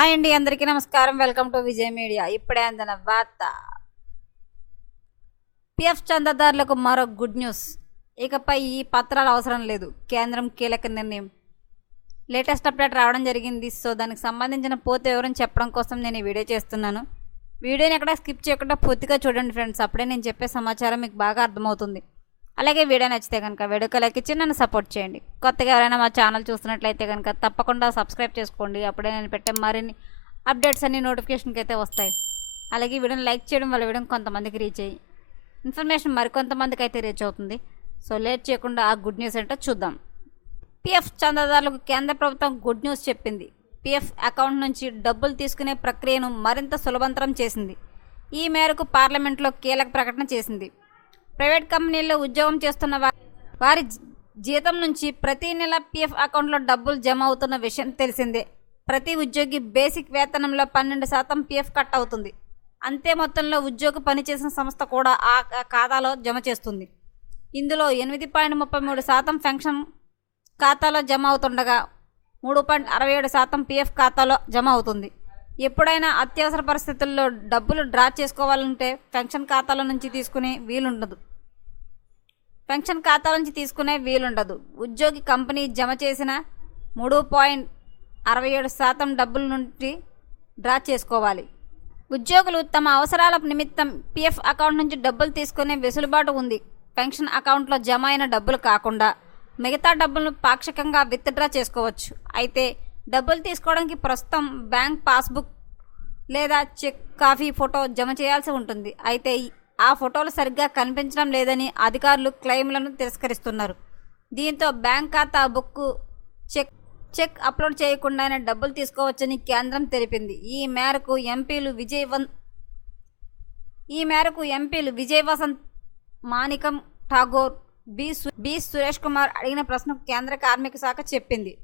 Hi అండి, అందరికీ నమస్కారం. Welcome to Vijay media. ఇప్పుడే అందిన వార్త. పిఎఫ్ చందాదారులకు మరో గుడ్ న్యూస్. ఇకపై ఈ పత్రాలు అవసరం లేదు. కేంద్రం కీలక నిర్ణయం. లేటెస్ట్ అప్డేట్ రావడం జరిగింది. సో దానికి సంబంధించిన పూర్తి వివరం చెప్పడం కోసం నేను ఈ వీడియో చేస్తున్నాను. వీడియోని ఎక్కడ స్కిప్ చేయకుండా పూర్తిగా చూడండి ఫ్రెండ్స్. అప్పుడే నేను చెప్పే సమాచారం మీకు బాగా అర్థమవుతుంది. అలాగే వీడియో నచ్చితే కనుక వీడియోకి లైక్ ఇచ్చి నన్ను సపోర్ట్ చేయండి. కొత్తగా ఎవరైనా మా ఛానల్ చూస్తున్నట్లయితే కనుక తప్పకుండా సబ్స్క్రైబ్ చేసుకోండి. అప్పుడే నేను పెట్టే మరిన్ని అప్డేట్స్ అన్ని నోటిఫికేషన్కి అయితే వస్తాయి. అలాగే వీడియోని లైక్ చేయడం వల్ల వీడియో కొంతమందికి రీచ్ అయ్యి ఇన్ఫర్మేషన్ మరికొంతమందికి అయితే రీచ్ అవుతుంది. సో లేట్ చేయకుండా ఆ గుడ్ న్యూస్ ఏంటో చూద్దాం. పిఎఫ్ చందాదారులకు కేంద్ర ప్రభుత్వం గుడ్ న్యూస్ చెప్పింది. పిఎఫ్ అకౌంట్ నుంచి డబ్బులు తీసుకునే ప్రక్రియను మరింత సులభతరం చేసింది. ఈ మేరకు పార్లమెంట్లో కీలక ప్రకటన చేసింది. ప్రైవేట్ కంపెనీల్లో ఉద్యోగం చేస్తున్న వారి జీతం నుంచి ప్రతి నెల పిఎఫ్ అకౌంట్లో డబ్బులు జమ అవుతున్న విషయం తెలిసిందే. ప్రతి ఉద్యోగి బేసిక్ వేతనంలో 12% పిఎఫ్ కట్ అవుతుంది. అంతే మొత్తంలో ఉద్యోగి పనిచేసిన సంస్థ కూడా ఆ ఖాతాలో జమ చేస్తుంది. ఇందులో 8.33% పెన్షన్ ఖాతాలో జమ అవుతుండగా 3.67% పిఎఫ్ ఖాతాలో జమ అవుతుంది. ఎప్పుడైనా అత్యవసర పరిస్థితుల్లో డబ్బులు డ్రా చేసుకోవాలంటే పెన్షన్ ఖాతాల నుంచి తీసుకునే వీలుండదు. ఉద్యోగి కంపెనీ జమ చేసిన 3.67% డబ్బుల నుండి డ్రా చేసుకోవాలి. ఉద్యోగులు తమ అవసరాల నిమిత్తం పిఎఫ్ అకౌంట్ నుంచి డబ్బులు తీసుకునే వెసులుబాటు ఉంది. పెన్షన్ అకౌంట్లో జమ అయిన డబ్బులు కాకుండా మిగతా డబ్బులను పాక్షికంగా విత్డ్రా చేసుకోవచ్చు. అయితే డబ్బులు తీసుకోవడానికి ప్రస్తుతం బ్యాంక్ పాస్బుక్ లేదా చెక్ కాపీ ఫోటో జమ చేయాల్సి ఉంటుంది. అయితే ఆ ఫోటోలు సరిగ్గా కనిపించడం లేదని అధికారులు క్లెయిమ్లను తిరస్కరిస్తున్నారు. దీంతో బ్యాంక్ ఖాతా బుక్ చెక్ అప్లోడ్ చేయకుండానే డబ్బులు తీసుకోవచ్చని కేంద్రం తెలిపింది. ఈ మేరకు ఎంపీలు విజయ్ వసంత్, మాణికం ఠాగూర్, బి సురేష్ కుమార్ అడిగిన ప్రశ్నకు కేంద్ర కార్మిక శాఖ చెప్పింది.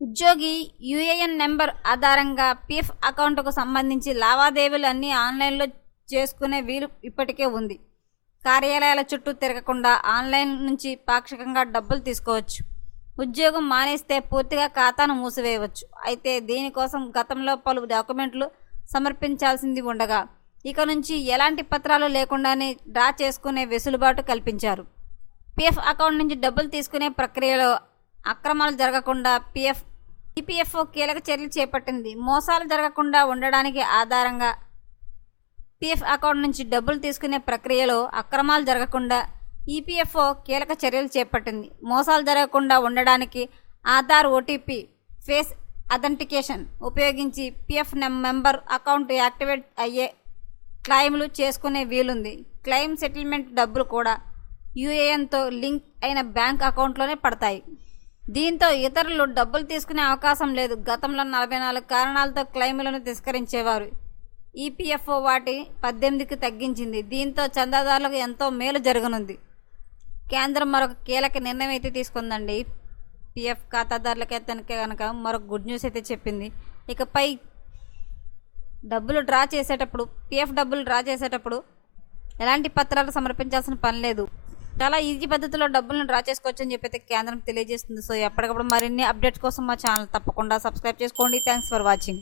ఉద్యోగి యూఏఎన్ నెంబర్ ఆధారంగా పిఎఫ్ అకౌంట్కు సంబంధించి లావాదేవీలు అన్నీ ఆన్లైన్లో చేసుకునే వీలు ఇప్పటికే ఉంది. కార్యాలయాల చుట్టూ తిరగకుండా ఆన్లైన్ నుంచి పాక్షికంగా డబ్బులు తీసుకోవచ్చు. ఉద్యోగం మానేస్తే పూర్తిగా ఖాతాను మూసివేయవచ్చు. అయితే దీనికోసం గతంలో పలు డాక్యుమెంట్లు సమర్పించాల్సింది ఉండగా ఇక నుంచి ఎలాంటి పత్రాలు లేకుండానే డ్రా చేసుకునే వెసులుబాటు కల్పించారు. పిఎఫ్ అకౌంట్ నుంచి డబ్బులు తీసుకునే ప్రక్రియలో అక్రమాలు జరగకుండా ఈపీఎఫ్ఓ కీలక చర్యలు చేపట్టింది. మోసాలు జరగకుండా ఉండడానికి ఆధారంగా పిఎఫ్ అకౌంట్ నుంచి డబ్బులు తీసుకునే ప్రక్రియలో అక్రమాలు జరగకుండా ఈపీఎఫ్ఓ కీలక చర్యలు చేపట్టింది. మోసాలు జరగకుండా ఉండడానికి ఆధార్, ఓటీపీ, ఫేస్ అథెంటికేషన్ ఉపయోగించి పిఎఫ్ మెంబర్ అకౌంట్ యాక్టివేట్ అయ్యే క్లెయిమ్లు చేసుకునే వీలుంది. క్లెయిమ్ సెటిల్మెంట్ డబ్బులు కూడా యూఏఎన్తో లింక్ అయిన బ్యాంక్ అకౌంట్లోనే పడతాయి. దీంతో ఇతరులు డబ్బులు తీసుకునే అవకాశం లేదు. గతంలో 44 కారణాలతో క్లెయిమ్లను తిరస్కరించేవారు. ఈపీఎఫ్ఓ వాటి 18కి తగ్గించింది. దీంతో చందాదారులకు ఎంతో మేలు జరగనుంది. కేంద్రం మరొక కీలక నిర్ణయం అయితే తీసుకుందండి. పిఎఫ్ ఖాతాదారులకైతే కనుక మరొక గుడ్ న్యూస్ అయితే చెప్పింది. ఇకపై పిఎఫ్ డబ్బులు డ్రా చేసేటప్పుడు ఎలాంటి పత్రాలు సమర్పించాల్సిన పని లేదు. చాలా ఈజీ పద్ధతిలో డబ్బులను డ్రా చేసుకోవచ్చు అని చెప్పి కేంద్రం తెలియజేస్తుంది. సో ఎప్పటికప్పుడు మరిన్ని అప్డేట్స్ కోసం మా ఛానల్ తప్పకుండా సబ్స్క్రైబ్ చేసుకోండి. Thanks for watching.